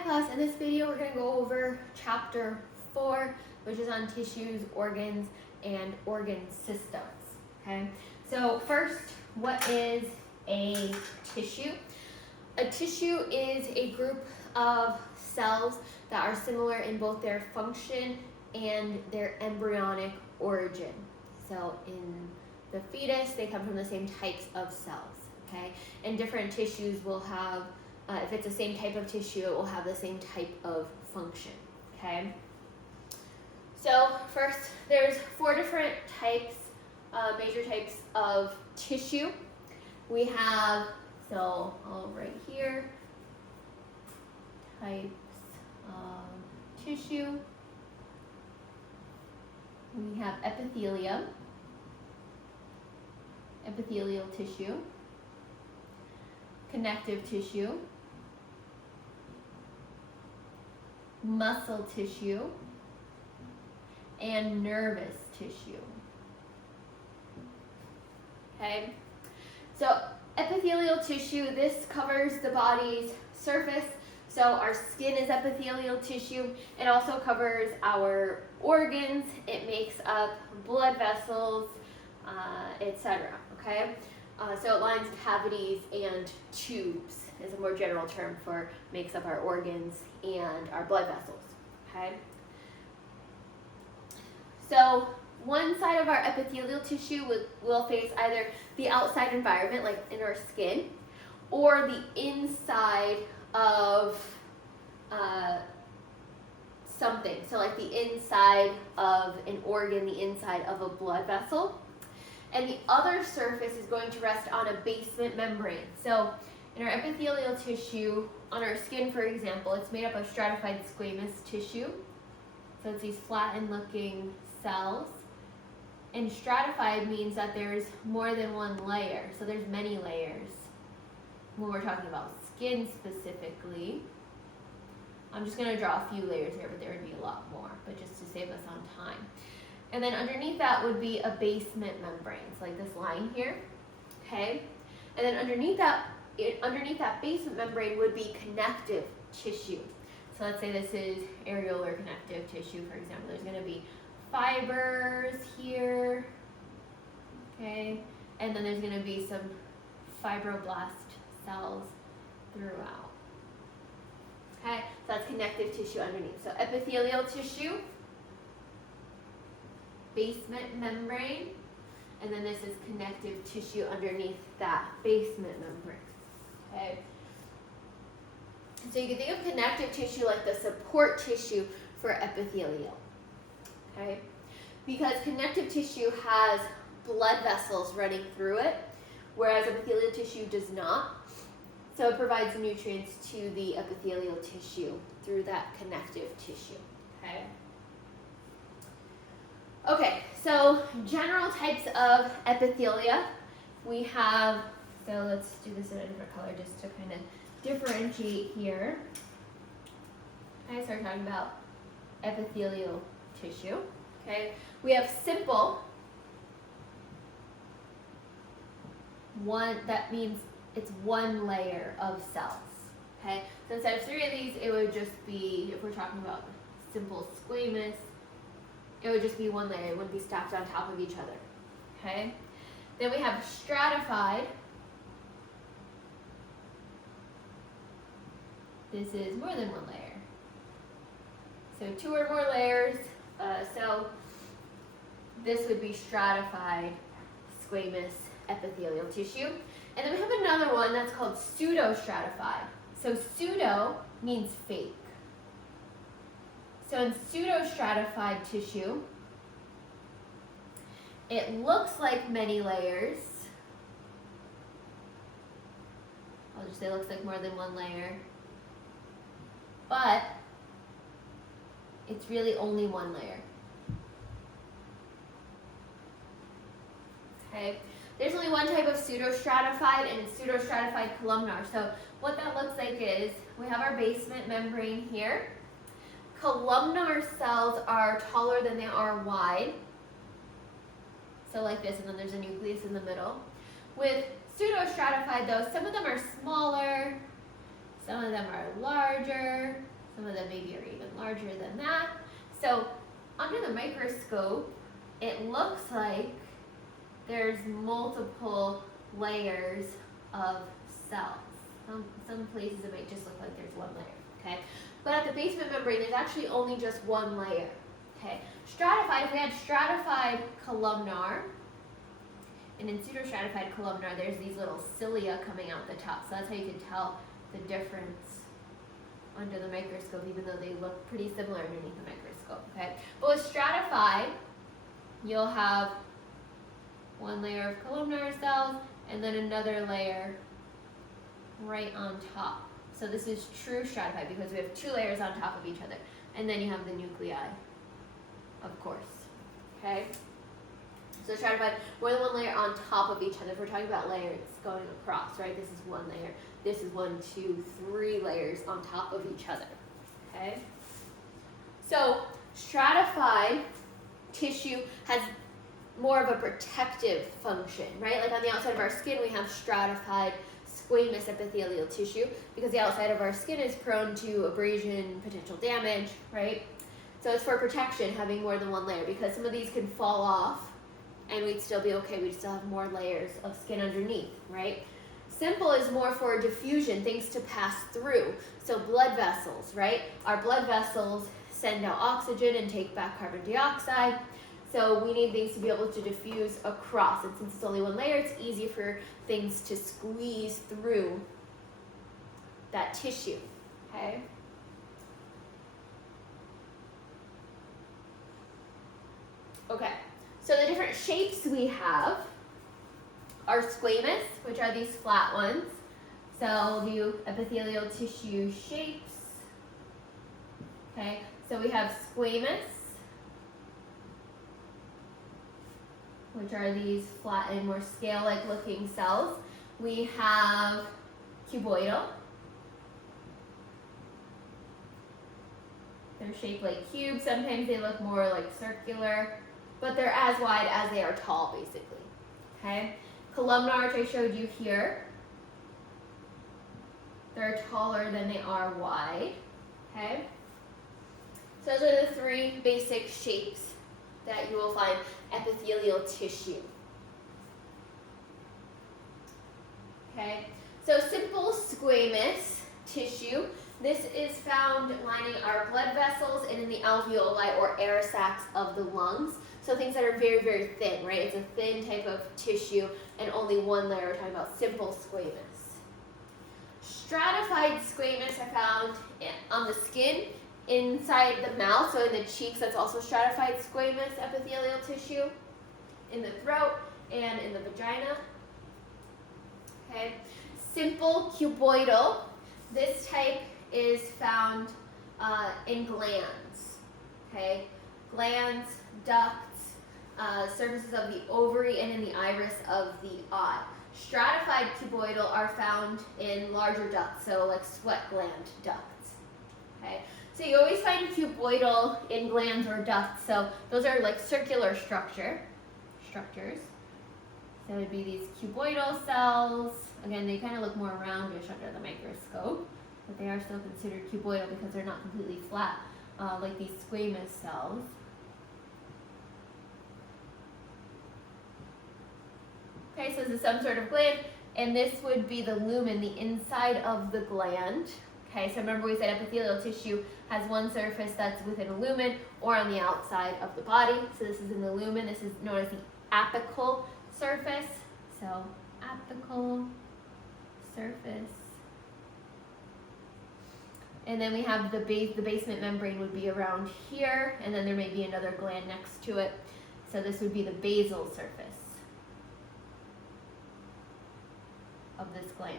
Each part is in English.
Hi class, in this video we're going to go over chapter 4, which is on tissues, organs, and organ systems. Okay, so first, what is a tissue? A tissue is a group of cells that are similar in both their function and their embryonic origin. So in the fetus, they come from the same types of cells. Okay, and different tissues will have if it's the same type of tissue, it will have the same type of function, okay? So first, there's 4 different types, major types of tissue. We have, so I'll write here, types of tissue. We have epithelium, epithelial tissue, connective tissue, muscle tissue, and nervous tissue. Okay, so epithelial tissue, this covers the body's surface. So our skin is epithelial tissue. It also covers our organs. It makes up blood vessels, etc. Okay, so it lines cavities and tubes is a more general term for makes up our organs and our blood vessels, okay? So one side of our epithelial tissue will face either the outside environment, like in our skin, or the inside of something. So like the inside of an organ, the inside of a blood vessel. And the other surface is going to rest on a basement membrane. So in our epithelial tissue, on our skin, for example, it's made up of stratified squamous tissue. So it's these flattened looking cells. And stratified means that there's more than one layer. So there's many layers. When we're talking about skin specifically, I'm just going to draw a few layers here, but there would be a lot more, but just to save us on time. And then underneath that would be a basement membrane, so like this line here, okay? And then underneath that basement membrane would be connective tissue. So let's say this is areolar connective tissue, for example. There's going to be fibers here, okay? And then there's going to be some fibroblast cells throughout. Okay, so that's connective tissue underneath. So epithelial tissue, basement membrane, and then this is connective tissue underneath that basement membrane. Okay. So you can think of connective tissue like the support tissue for epithelial. Okay. Because connective tissue has blood vessels running through it, whereas epithelial tissue does not. So it provides nutrients to the epithelial tissue through that connective tissue. Okay. Okay, so general types of epithelia. We have, so let's do this in a different color just to kind of differentiate here. Okay, so we're talking about epithelial tissue. Okay, we have simple. That means it's one layer of cells. Okay, so instead of 3 of these, it would just be, if we're talking about simple squamous, it would just be one layer. It wouldn't be stacked on top of each other. Okay? Then we have stratified. This is more than one layer. So 2 or more layers. So this would be stratified squamous epithelial tissue. And then we have another one that's called pseudostratified. So pseudo means fake. So in pseudostratified tissue, it looks like many layers. I'll just say it looks like more than one layer. But it's really only one layer. Okay. There's only one type of pseudostratified, and it's pseudostratified columnar. So what that looks like is we have our basement membrane here. Columnar cells are taller than they are wide. So like this, and then there's a nucleus in the middle. With pseudostratified though, some of them are smaller, some of them are larger, Some of them maybe are even larger than that. So under the microscope, it looks like there's multiple layers of cells. Some places it might just look like there's one layer, okay? But at the basement membrane, there's actually only just one layer, okay? Stratified, if we had stratified columnar, and in pseudostratified columnar, there's these little cilia coming out the top. So that's how you can tell the difference under the microscope, even though they look pretty similar underneath the microscope, okay? But with stratified, you'll have one layer of columnar cells and then another layer right on top. So this is true stratified because we have two layers on top of each other. And then you have the nuclei, of course, okay? So stratified, more than one layer on top of each other. If we're talking about layers going across, right? This is one layer. This is 1, 2, 3 layers on top of each other, okay? So stratified tissue has more of a protective function, right? Like on the outside of our skin, we have stratified squamous epithelial tissue because the outside of our skin is prone to abrasion, potential damage, right? So it's for protection, having more than one layer, because some of these can fall off and we'd still be okay. We'd still have more layers of skin underneath, right? Simple is more for diffusion, things to pass through. So blood vessels, right? Our blood vessels send out oxygen and take back carbon dioxide. So we need things to be able to diffuse across. And since it's only one layer, it's easy for things to squeeze through that tissue, okay? Okay, so the different shapes we have are squamous, which are these flat ones. So we'll do epithelial tissue shapes. Okay, so we have squamous, which are these flat and more scale-like looking cells. We have cuboidal. They're shaped like cubes. Sometimes they look more like circular, but they're as wide as they are tall, basically. Okay, columnar, which I showed you here. They're taller than they are wide. Okay, so those are the three basic shapes that you will find epithelial tissue. Okay, so simple squamous tissue. This is found lining our blood vessels and in the alveoli or air sacs of the lungs. So things that are very, very thin, right? It's a thin type of tissue and only one layer. We're talking about simple squamous. Stratified squamous are found on the skin, inside the mouth, so in the cheeks, that's also stratified squamous epithelial tissue, in the throat and in the vagina. Okay, simple cuboidal. This type is found in glands. Okay, glands, ducts, surfaces of the ovary, and in the iris of the eye. Stratified cuboidal are found in larger ducts, so like sweat gland ducts. Okay. So you always find cuboidal in glands or ducts. So those are like circular structures. So it would be these cuboidal cells. Again, they kind of look more roundish under the microscope, but they are still considered cuboidal because they're not completely flat like these squamous cells. Okay, so this is some sort of gland, and this would be the lumen, the inside of the gland. Okay, so remember we said epithelial tissue has one surface that's within a lumen or on the outside of the body. So this is in the lumen. This is known as the apical surface. So apical surface. And then we have the basement membrane would be around here, and then there may be another gland next to it. So this would be the basal surface of this gland.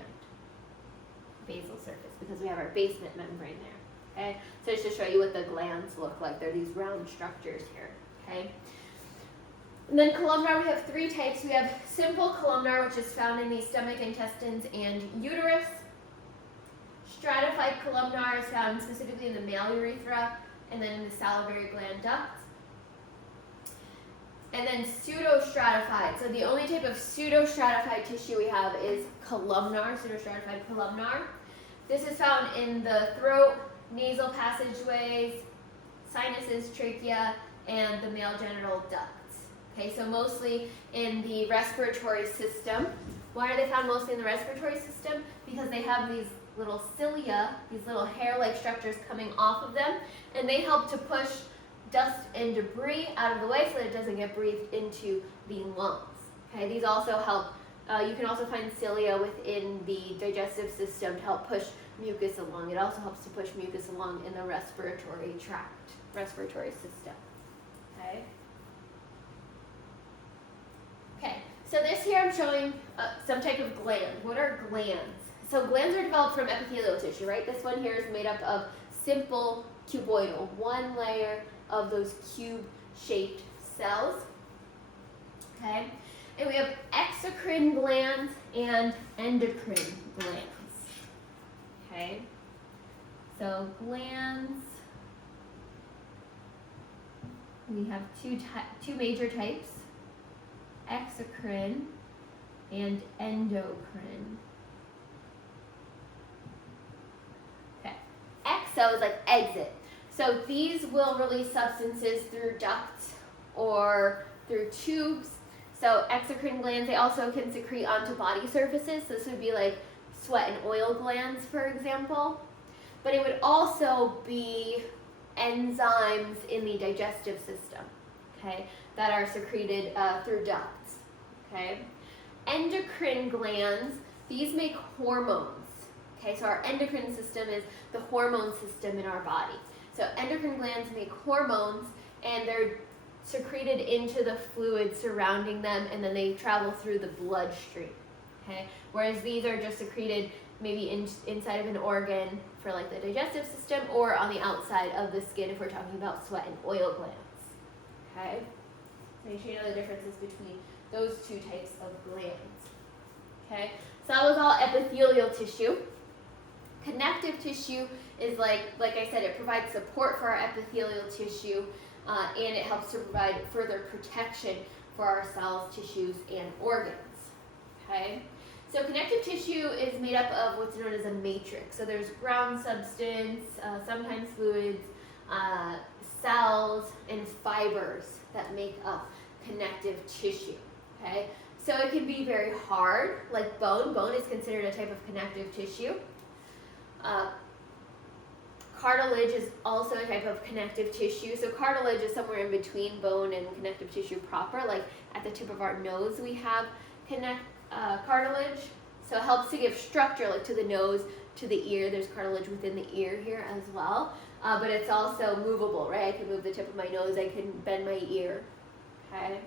Basal surface, because we have our basement membrane there. Okay, so just to show you what the glands look like, they're these round structures here. Okay, and then columnar, we have three types. We have simple columnar, which is found in the stomach, intestines, and uterus. Stratified columnar is found specifically in the male urethra and then in the salivary gland ducts. And then pseudostratified. So the only type of pseudostratified tissue we have is columnar, pseudostratified columnar. This is found in the throat, nasal passageways, sinuses, trachea, and the male genital ducts. Okay, so mostly in the respiratory system. Why are they found mostly in the respiratory system? Because they have these little cilia, these little hair-like structures coming off of them, and they help to push dust and debris out of the way so that it doesn't get breathed into the lungs. Okay, these also help, you can also find cilia within the digestive system to help push mucus along. It also helps to push mucus along in the respiratory tract, respiratory system. Okay. Okay, so this here I'm showing some type of gland. What are glands? So glands are developed from epithelial tissue, right? This one here is made up of simple cuboidal, one layer of those cube-shaped cells. Okay, and we have exocrine glands and endocrine glands. Okay, so glands, we have two major types, exocrine and endocrine. Okay, exo is like exit. So these will release substances through ducts or through tubes. So exocrine glands, they also can secrete onto body surfaces. So this would be like sweat and oil glands, for example. But it would also be enzymes in the digestive system, okay, that are secreted through ducts, okay. Endocrine glands, these make hormones, okay, so our endocrine system is the hormone system in our body. So endocrine glands make hormones, and they're secreted into the fluid surrounding them, and then they travel through the bloodstream, okay, whereas these are just secreted maybe inside of an organ for like the digestive system, or on the outside of the skin if we're talking about sweat and oil glands, okay. Make sure you know the differences between those two types of glands. Okay, so that was all epithelial tissue. Connective tissue is like I said, it provides support for our epithelial tissue, and it helps to provide further protection for our cells, tissues, and organs. Okay, so connective tissue is made up of what's known as a matrix. So there's ground substance, sometimes fluids, cells, and fibers that make up connective tissue. Okay, so it can be very hard, like bone. Bone is considered a type of connective tissue. Cartilage is also a type of connective tissue. So cartilage is somewhere in between bone and connective tissue proper. Like at the tip of our nose, we have cartilage. So it helps to give structure, like to the nose, to the ear. There's cartilage within the ear here as well. But it's also movable, right? I can move the tip of my nose. I can bend my ear. Okay.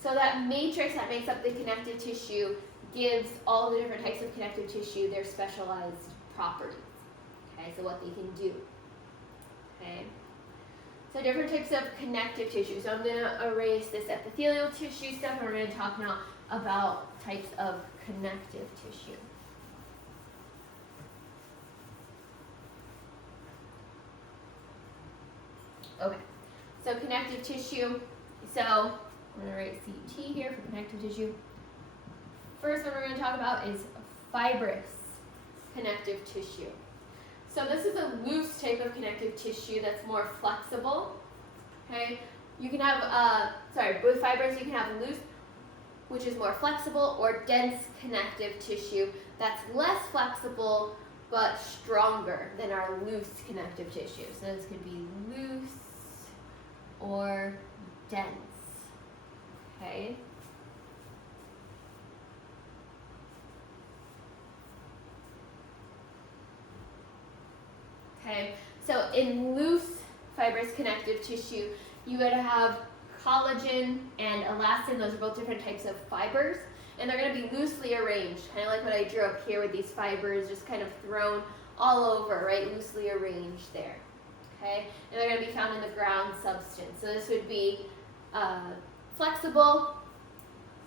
So that matrix that makes up the connective tissue gives all the different types of connective tissue their specialized properties. Okay, so what they can do. Okay. So different types of connective tissue. So I'm going to erase this epithelial tissue stuff, and we're going to talk now about types of connective tissue. Okay, so connective tissue. So I'm going to write CT here for connective tissue. First one we're going to talk about is fibrous connective tissue. So this is a loose type of connective tissue that's more flexible. Okay, you can have, with fibers you can have loose, which is more flexible, or dense connective tissue that's less flexible but stronger than our loose connective tissue. So this could be loose or dense. Okay. Okay, so in loose fibrous connective tissue, you would have collagen and elastin. Those are both different types of fibers, and they're going to be loosely arranged, kind of like what I drew up here with these fibers just kind of thrown all over, right, loosely arranged there. Okay, and they're going to be found in the ground substance. So this would be flexible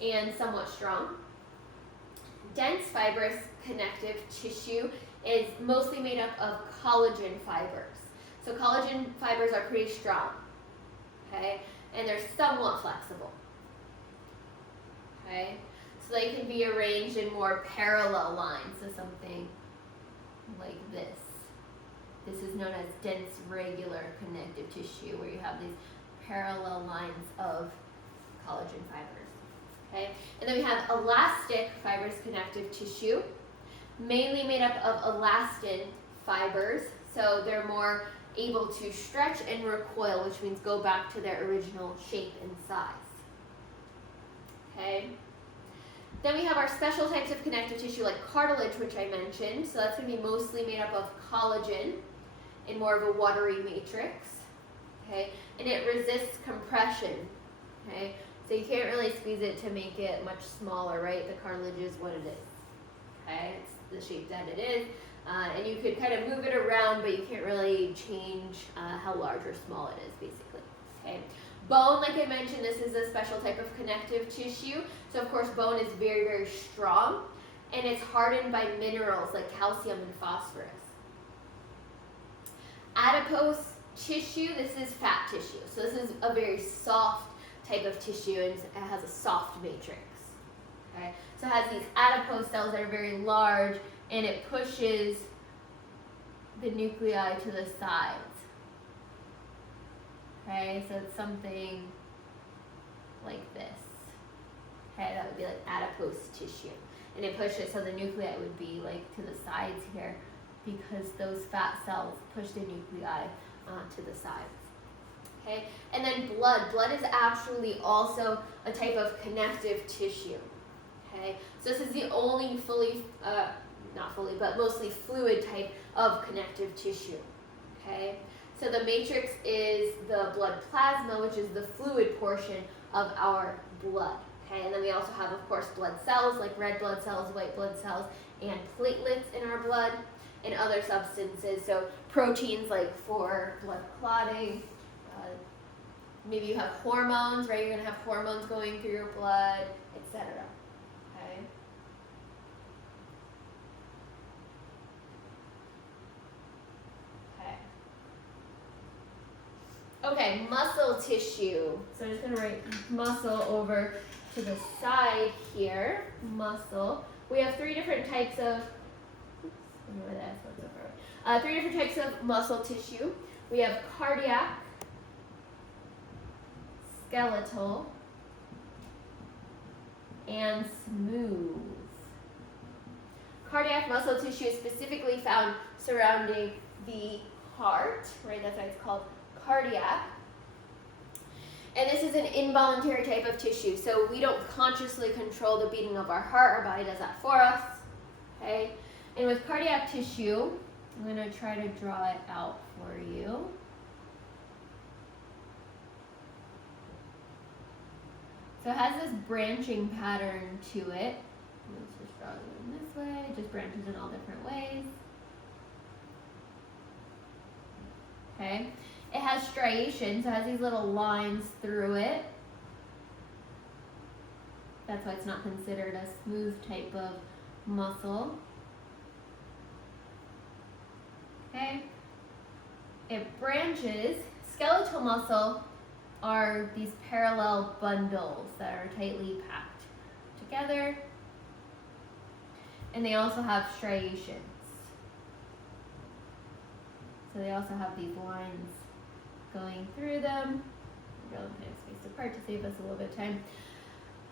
and somewhat strong. Dense fibrous connective tissue is mostly made up of collagen fibers. So collagen fibers are pretty strong, okay, and they're somewhat flexible, okay, so they can be arranged in more parallel lines, so something like this. This is known as dense regular connective tissue, where you have these parallel lines of collagen fibers. Okay, and then we have elastic fibrous connective tissue, mainly made up of elastin fibers, so they're more able to stretch and recoil, which means go back to their original shape and size. Okay. Then we have our special types of connective tissue like cartilage, which I mentioned. So that's going to be mostly made up of collagen in more of a watery matrix. Okay, and it resists compression. Okay, so you can't really squeeze it to make it much smaller, right? The cartilage is what it is. Okay, it's the shape that it is. And you could kind of move it around, but you can't really change how large or small it is, basically. Okay. Bone, like I mentioned, this is a special type of connective tissue. So, of course, bone is very, very strong, and it's hardened by minerals like calcium and phosphorus. Adipose tissue, this is fat tissue. So this is a very soft type of tissue, and it has a soft matrix. Okay. So it has these adipose cells that are very large, and it pushes the nuclei to the sides. Okay, so it's something like this. Okay, that would be like adipose tissue. And it pushes, so the nuclei would be like to the sides here, because those fat cells push the nuclei to the sides. Okay, and then blood. Blood is actually also a type of connective tissue. Okay, so this is the only fully, not fully, but mostly fluid type of connective tissue. Okay, so the matrix is the blood plasma, which is the fluid portion of our blood. Okay, and then we also have, of course, blood cells like red blood cells, white blood cells, and platelets in our blood, and other substances. So proteins like for blood clotting. Maybe you have hormones, right? You're going to have hormones going through your blood, etc. Okay. Okay, muscle tissue. So I'm just going to write muscle over to the side here. Muscle. We have three different types of. Three different types of muscle tissue. We have cardiac, skeletal, and smooth. Cardiac muscle tissue is specifically found surrounding the heart, right? That's why it's called cardiac. And this is an involuntary type of tissue, so we don't consciously control the beating of our heart. Our body does that for us. Okay? And with cardiac tissue, I'm going to try to draw it out for you. So it has this branching pattern to it. Let's just draw it in this way. It just branches in all different ways. Okay. It has striations, so it has these little lines through it. That's why it's not considered a smooth type of muscle. Okay. It branches. Skeletal muscle are these parallel bundles that are tightly packed together. And they also have striations. So they also have these lines going through them. We're going to kind of space apart to save us a little bit of time.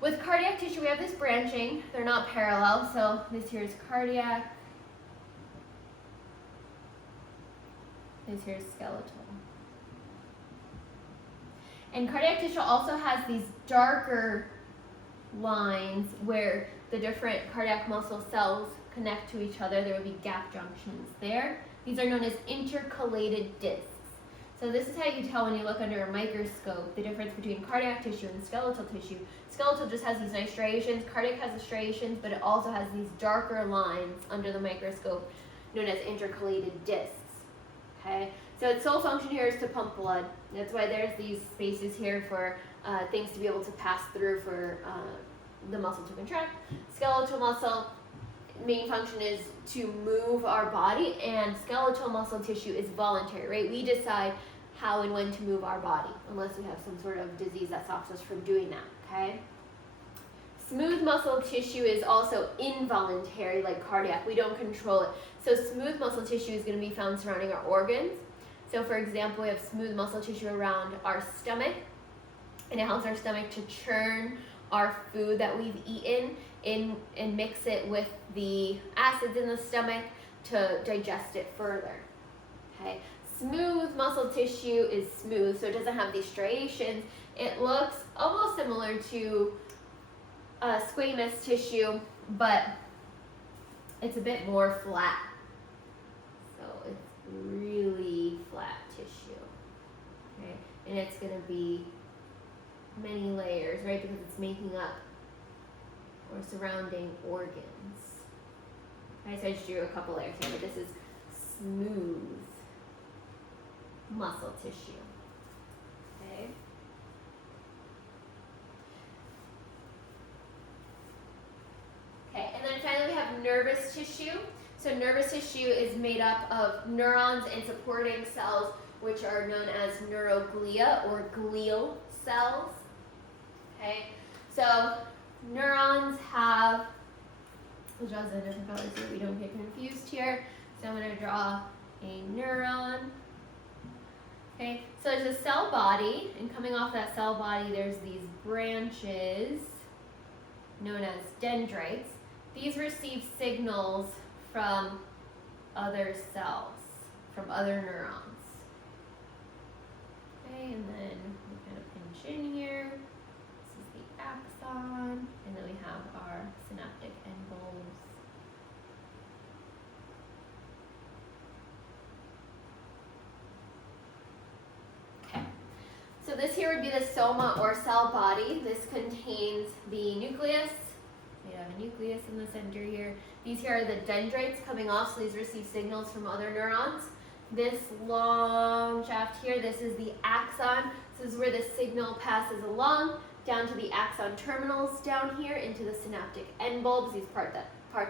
With cardiac tissue, we have this branching. They're not parallel, so this here is cardiac. This here is skeletal. And cardiac tissue also has these darker lines where the different cardiac muscle cells connect to each other. There would be gap junctions there. These are known as intercalated discs. So this is how you tell when you look under a microscope the difference between cardiac tissue and skeletal tissue. Skeletal just has these nice striations. Cardiac has the striations, but it also has these darker lines under the microscope known as intercalated discs. Okay, so its sole function here is to pump blood. That's why there's these spaces here for things to be able to pass through for the muscle to contract. Skeletal muscle, main function is to move our body, and skeletal muscle tissue is voluntary, right? We decide how and when to move our body, unless we have some sort of disease that stops us from doing that, okay? Smooth muscle tissue is also involuntary, like cardiac. We don't control it. So smooth muscle tissue is going to be found surrounding our organs. So for example, we have smooth muscle tissue around our stomach, and it helps our stomach to churn our food that we've eaten in and mix it with the acids in the stomach to digest it further. Okay. Smooth muscle tissue is smooth, so it doesn't have these striations. It looks almost similar to squamous tissue, but it's a bit more flat. So it's really flat tissue. Okay, and it's going to be many layers, right? Because it's making up or surrounding organs. Okay, so I just drew a couple layers here, but this is smooth muscle tissue. Okay. Okay, and then finally we have nervous tissue. So nervous tissue is made up of neurons and supporting cells, which are known as neuroglia or glial cells. Okay, so neurons have, we'll draw the different colors so we don't get confused here. So I'm going to draw a neuron. Okay, so there's a cell body, and coming off that cell body, there's these branches known as dendrites. These receive signals from other cells, from other neurons. Okay, and then we kind of pinch in here. This is the axon, and then we have our synaptic end bulbs. Okay, so this here would be the soma or cell body. This contains the nucleus. We have a nucleus in the center here. These here are the dendrites coming off, so these receive signals from other neurons. This long shaft here, this is the axon. This is where the signal passes along down to the axon terminals down here into the synaptic end bulbs, these parts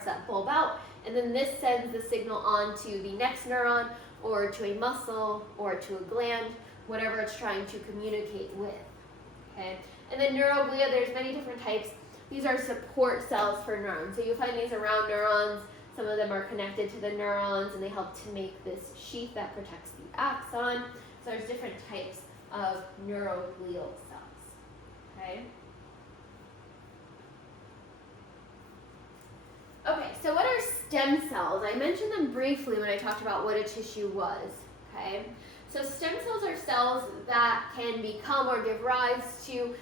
that bulb out. And then this sends the signal on to the next neuron or to a muscle or to a gland, whatever it's trying to communicate with. Okay. And then neuroglia, there's many different types. These are support cells for neurons. So you'll find these around neurons. Some of them are connected to the neurons, and they help to make this sheath that protects the axon. So there's different types of neuroglial cells. Okay. Okay, so what are stem cells? I mentioned them briefly when I talked about what a tissue was. Okay. So stem cells are cells that can become or give rise to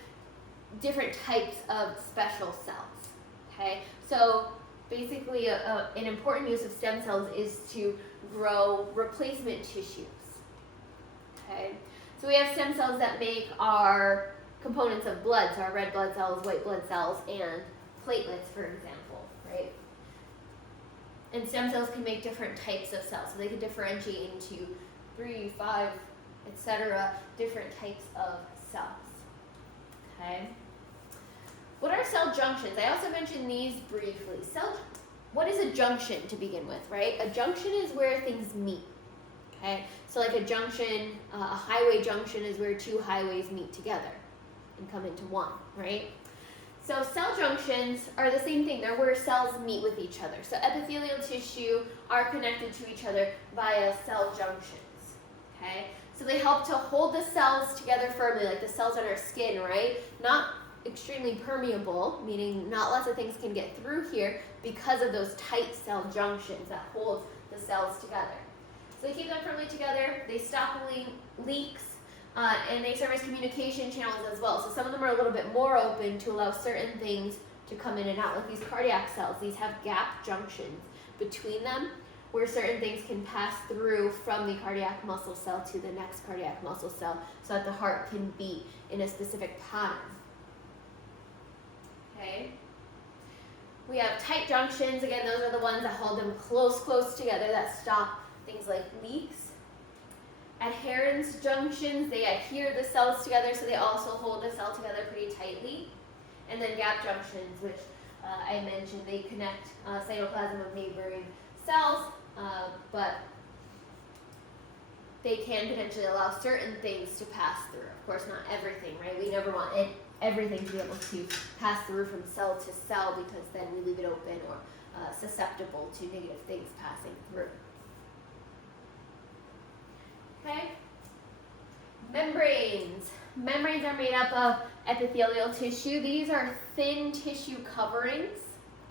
different types of special cells. Okay, so basically an important use of stem cells is to grow replacement tissues. Okay, so we have stem cells that make our components of blood, so our red blood cells, white blood cells, and platelets, for example, right? And stem cells can make different types of cells, so they can differentiate into 3, 5, etc., different types of cells. Okay. What are cell junctions? I also mentioned these briefly. What is a junction to begin with, right? A junction is where things meet. Okay. So like a junction, a highway junction is where two highways meet together and come into one, right? So cell junctions are the same thing. They're where cells meet with each other. So epithelial tissue are connected to each other via cell junctions. Okay. So they help to hold the cells together firmly, like the cells on our skin, right? Not extremely permeable, meaning not lots of things can get through here because of those tight cell junctions that hold the cells together. So they keep them firmly together, they stop leaks, and they serve as communication channels as well. So some of them are a little bit more open to allow certain things to come in and out, like these cardiac cells. These have gap junctions between them where certain things can pass through from the cardiac muscle cell to the next cardiac muscle cell so that the heart can beat in a specific pattern. Okay. We have tight junctions. Again, those are the ones that hold them close together, that stop things like leaks. Adherence junctions, they adhere the cells together, so they also hold the cell together pretty tightly. And then gap junctions, which I mentioned, they connect cytoplasm of neighboring cells, but they can potentially allow certain things to pass through. Of course, not everything, right? We never want everything to be able to pass through from cell to cell, because then we leave it open or susceptible to negative things passing through. Okay? Membranes. Membranes are made up of epithelial tissue. These are thin tissue coverings.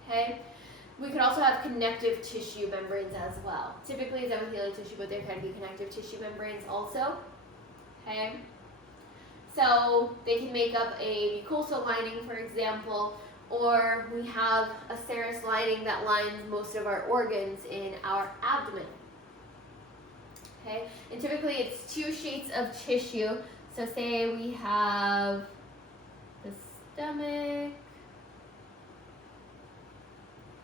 Okay? We could also have connective tissue membranes as well. Typically it's epithelial tissue, but there can be connective tissue membranes also. Okay? So they can make up a mucosal lining, for example, or we have a serous lining that lines most of our organs in our abdomen. Okay? And typically it's two sheets of tissue. So say we have the stomach.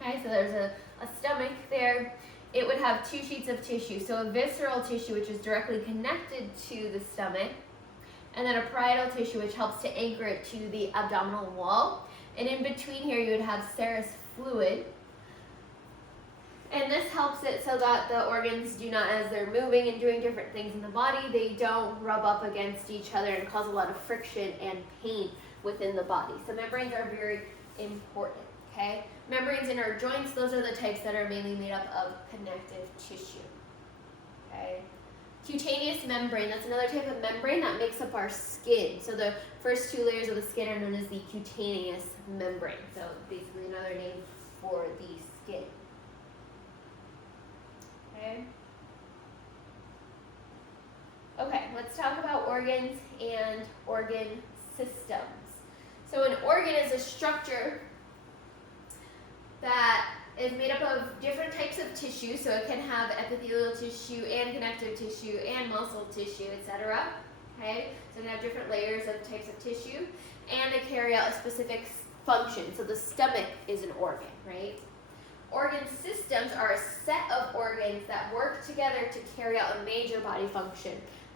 Okay, so there's a stomach there. It would have two sheets of tissue. So a visceral tissue, which is directly connected to the stomach, and then a parietal tissue, which helps to anchor it to the abdominal wall. And in between here, you would have serous fluid. And this helps it so that the organs do not, as they're moving and doing different things in the body, they don't rub up against each other and cause a lot of friction and pain within the body. So membranes are very important, okay? Membranes in our joints, those are the types that are mainly made up of connective tissue, okay? Cutaneous membrane, that's another type of membrane that makes up our skin. So the first two layers of the skin are known as the cutaneous membrane. So basically another name for the skin. Okay. Okay, let's talk about organs and organ systems. So an organ is a structure that is made up of different types of tissue. So it can have epithelial tissue and connective tissue and muscle tissue, etc. Okay, so it can have different layers of types of tissue, and they carry out a specific function. So the stomach is an organ, right? Organ systems are a set of organs that work together to carry out a major body function.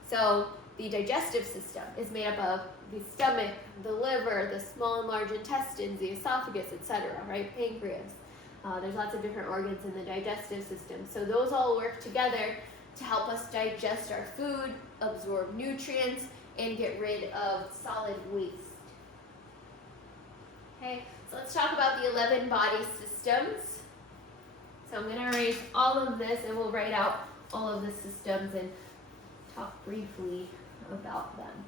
So the digestive system is made up of the stomach, the liver, the small and large intestines, the esophagus, etc., right? Pancreas. There's lots of different organs in the digestive system. So those all work together to help us digest our food, absorb nutrients, and get rid of solid waste. Okay, so let's talk about the 11 body systems. So I'm going to erase all of this, and we'll write out all of the systems and talk briefly about them.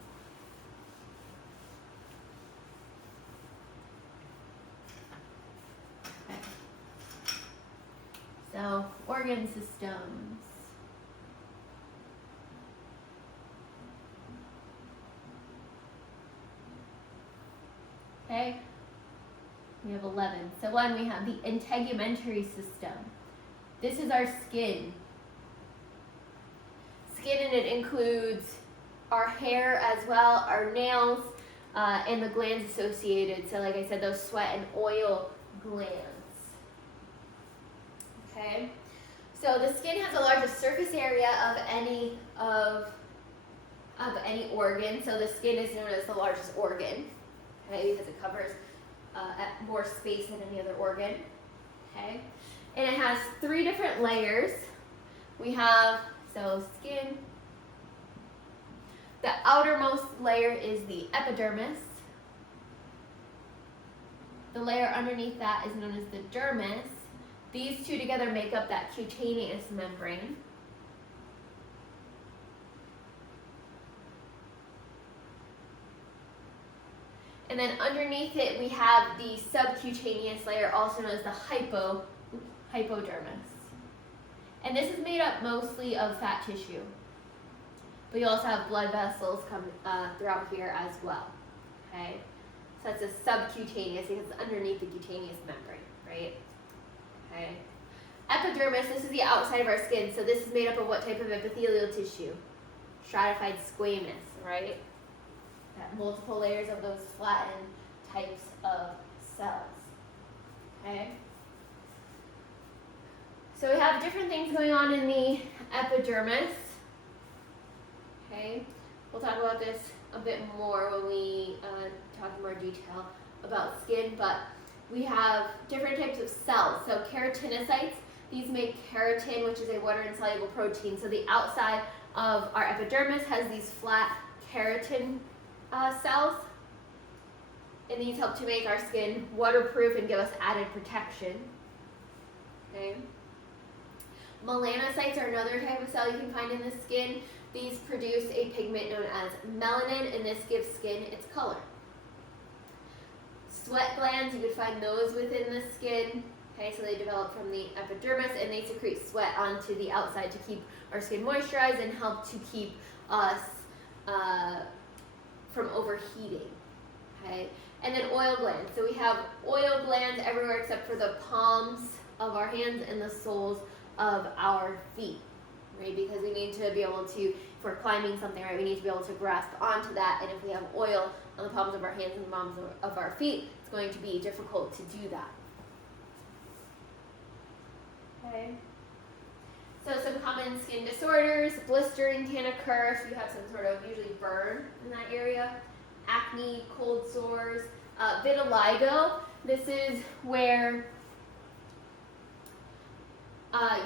Okay. So, organ systems. Okay, we have 11. So one, we have the integumentary system. This is our skin. Skin, and it includes our hair as well, our nails, and the glands associated. So like I said, those sweat and oil glands. Okay, so the skin has the largest surface area of any organ. So the skin is known as the largest organ, okay, because it covers more space than any other organ. Okay, and it has 3 different layers. We have skin. The outermost layer is the epidermis. The layer underneath that is known as the dermis. These two together make up that cutaneous membrane. And then underneath it, we have the subcutaneous layer, also known as the hypodermis. And this is made up mostly of fat tissue. But you also have blood vessels come throughout here as well. Okay? So that's a subcutaneous because it's underneath the cutaneous membrane, right? Okay. Epidermis, this is the outside of our skin. So this is made up of what type of epithelial tissue? Stratified squamous, right? Got multiple layers of those flattened types of cells. Okay? So we have different things going on in the epidermis. Okay? We'll talk about this a bit more when we talk in more detail about skin, but we have different types of cells. So keratinocytes, these make keratin, which is a water-insoluble protein. So the outside of our epidermis has these flat keratin cells. and these help to make our skin waterproof and give us added protection. Okay. Melanocytes are another type of cell you can find in the skin. These produce a pigment known as melanin, and this gives skin its color. Sweat glands, you could find those within the skin. Okay, so they develop from the epidermis, and they secrete sweat onto the outside to keep our skin moisturized and help to keep us from overheating. Okay, and then oil glands. So we have oil glands everywhere except for the palms of our hands and the soles of our feet, right? Because we need to be able to, if we're climbing something, right, we need to be able to grasp onto that. And if we have oil on the palms of our hands and the palms of our feet, it's going to be difficult to do that. Okay. So some common skin disorders, blistering can occur if you have some sort of usually burn in that area, acne, cold sores, vitiligo. This is where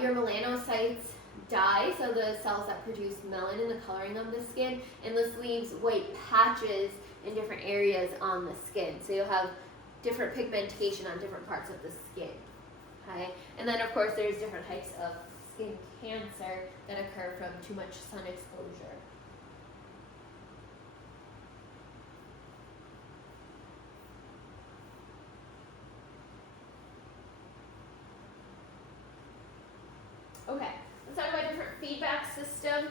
your melanocytes die, so the cells that produce melanin, the coloring of the skin, and this leaves white patches in different areas on the skin. So you'll have different pigmentation on different parts of the skin. Okay? And then of course there's different types of skin cancer that occur from too much sun exposure. Okay, let's talk about different feedback systems.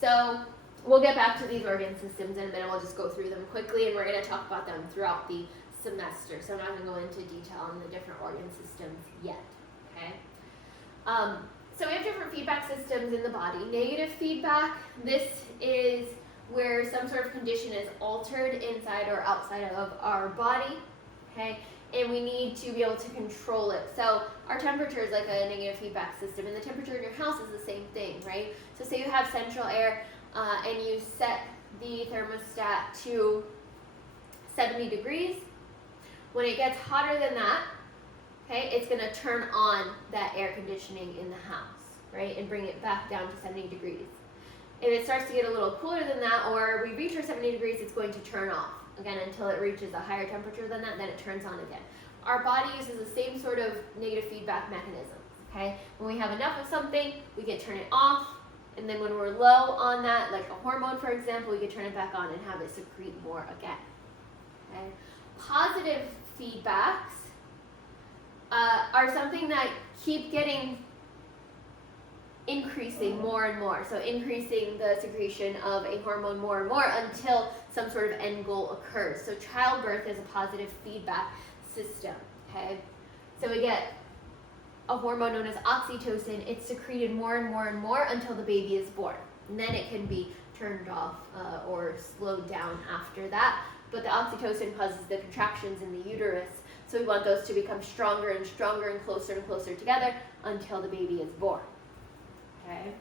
So we'll get back to these organ systems in a minute. We'll just go through them quickly, and we're going to talk about them throughout the semester. So I'm not going to go into detail on the different organ systems yet. Okay. So we have different feedback systems in the body. Negative feedback, this is where some sort of condition is altered inside or outside of our body. Okay. And we need to be able to control it. So our temperature is like a negative feedback system, and the temperature in your house is the same thing, right? So say you have central air and you set the thermostat to 70 degrees. When it gets hotter than that, okay, it's going to turn on that air conditioning in the house, right, and bring it back down to 70 degrees. If it starts to get a little cooler than that, or we reach our 70 degrees, it's going to turn off. Again, until it reaches a higher temperature than that, then it turns on again. Our body uses the same sort of negative feedback mechanisms, okay? When we have enough of something, we can turn it off, and then when we're low on that, like a hormone, for example, we can turn it back on and have it secrete more again, okay? Positive feedbacks are something that keep getting increasing more and more. So increasing the secretion of a hormone more and more until some sort of end goal occurs. So childbirth is a positive feedback system, okay? So we get a hormone known as oxytocin. It's secreted more and more and more until the baby is born. And then it can be turned off or slowed down after that. But the oxytocin causes the contractions in the uterus. So we want those to become stronger and stronger and closer together until the baby is born. Okay.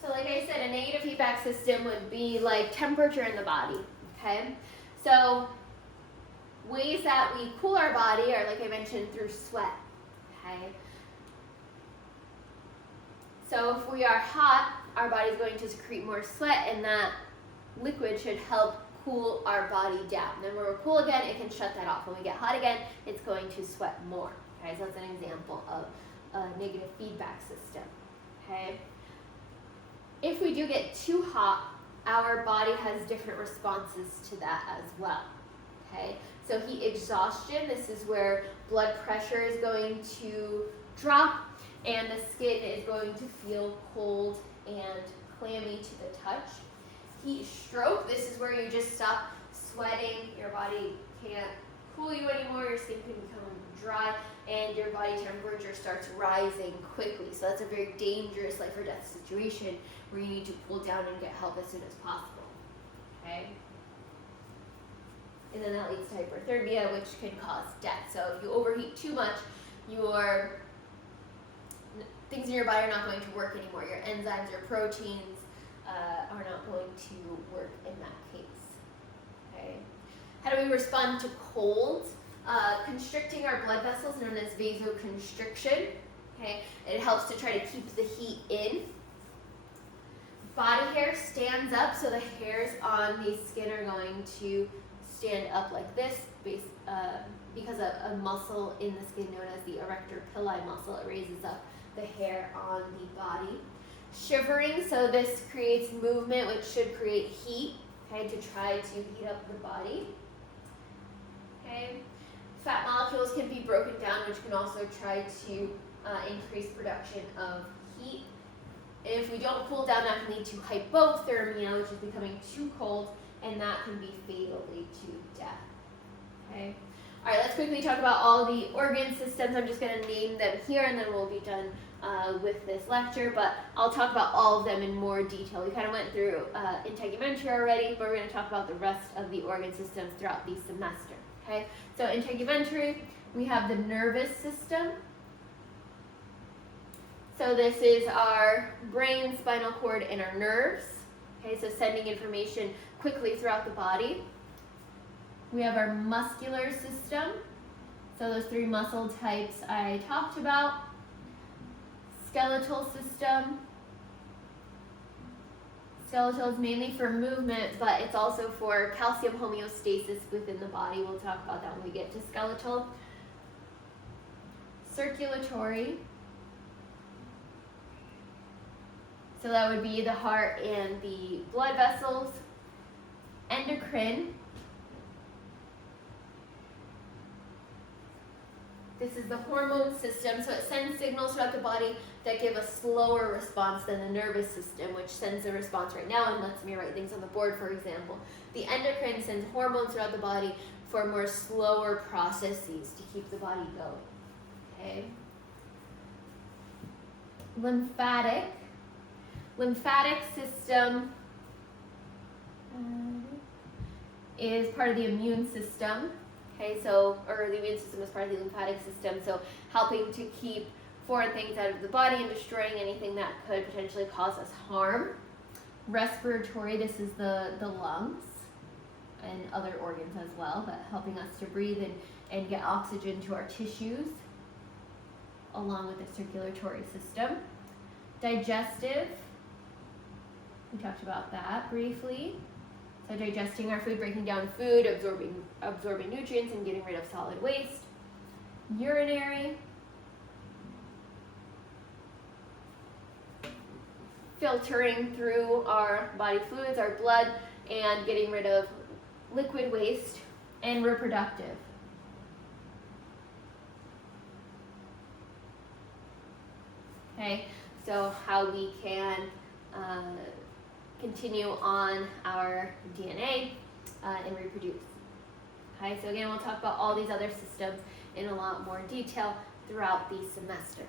So like I said, a negative feedback system would be like temperature in the body, okay? So ways that we cool our body are, like I mentioned, through sweat, okay? So if we are hot, our body is going to secrete more sweat, and that liquid should help cool our body down. Then when we're cool again, it can shut that off. When we get hot again, it's going to sweat more. Okay, so that's an example of a negative feedback system. Okay. If we do get too hot, our body has different responses to that as well. Okay. So heat exhaustion, this is where blood pressure is going to drop, and the skin is going to feel cold and clammy to the touch. Heat stroke, this is where you just stop sweating, your body can't cool you anymore, your skin can become dry, and your body temperature starts rising quickly. So that's a very dangerous life or death situation where you need to cool down and get help as soon as possible. Okay? And then that leads to hyperthermia, which can cause death. So if you overheat too much, things in your body are not going to work anymore. Your enzymes, your proteins are not going to work in that case. Okay. How do we respond to cold? constricting our blood vessels, known as vasoconstriction. Okay, it helps to try to keep the heat in. Body hair stands up, so the hairs on the skin are going to stand up like this, because of a muscle in the skin known as the erector pili muscle. It raises up the hair on the body. Shivering, so this creates movement, which should create heat, okay, to try to heat up the body. Okay, fat molecules can be broken down, which can also try to increase production of heat. If we don't cool down, that can lead to hypothermia, which is becoming too cold, and that can be fatally to death. Okay. All right, let's quickly talk about all the organ systems. I'm just going to name them here, and then we'll be done with this lecture, but I'll talk about all of them in more detail. We kind of went through integumentary already, but we're going to talk about the rest of the organ systems throughout the semester. Okay, so integumentary, we have the nervous system. So this is our brain, spinal cord, and our nerves. Okay, so sending information quickly throughout the body. We have our muscular system. So those three muscle types I talked about. Skeletal system. Skeletal is mainly for movement, but it's also for calcium homeostasis within the body. We'll talk about that when we get to skeletal. Circulatory. So that would be the heart and the blood vessels. Endocrine. This is the hormone system, so it sends signals throughout the body that give a slower response than the nervous system, which sends a response right now and lets me write things on the board, for example. The endocrine sends hormones throughout the body for more slower processes to keep the body going. Okay. Lymphatic. Lymphatic system is part of the immune system. Okay, so, or the immune system is part of the lymphatic system, so helping to keep foreign things out of the body and destroying anything that could potentially cause us harm. Respiratory, this is the lungs and other organs as well, but helping us to breathe and get oxygen to our tissues, along with the circulatory system. Digestive, we talked about that briefly. So digesting our food, breaking down food, absorbing nutrients, and getting rid of solid waste. Urinary. Filtering through our body fluids, our blood, and getting rid of liquid waste. And reproductive. Okay, so how we can continue on our DNA and reproduce. Okay, so again, we'll talk about all these other systems in a lot more detail throughout the semester.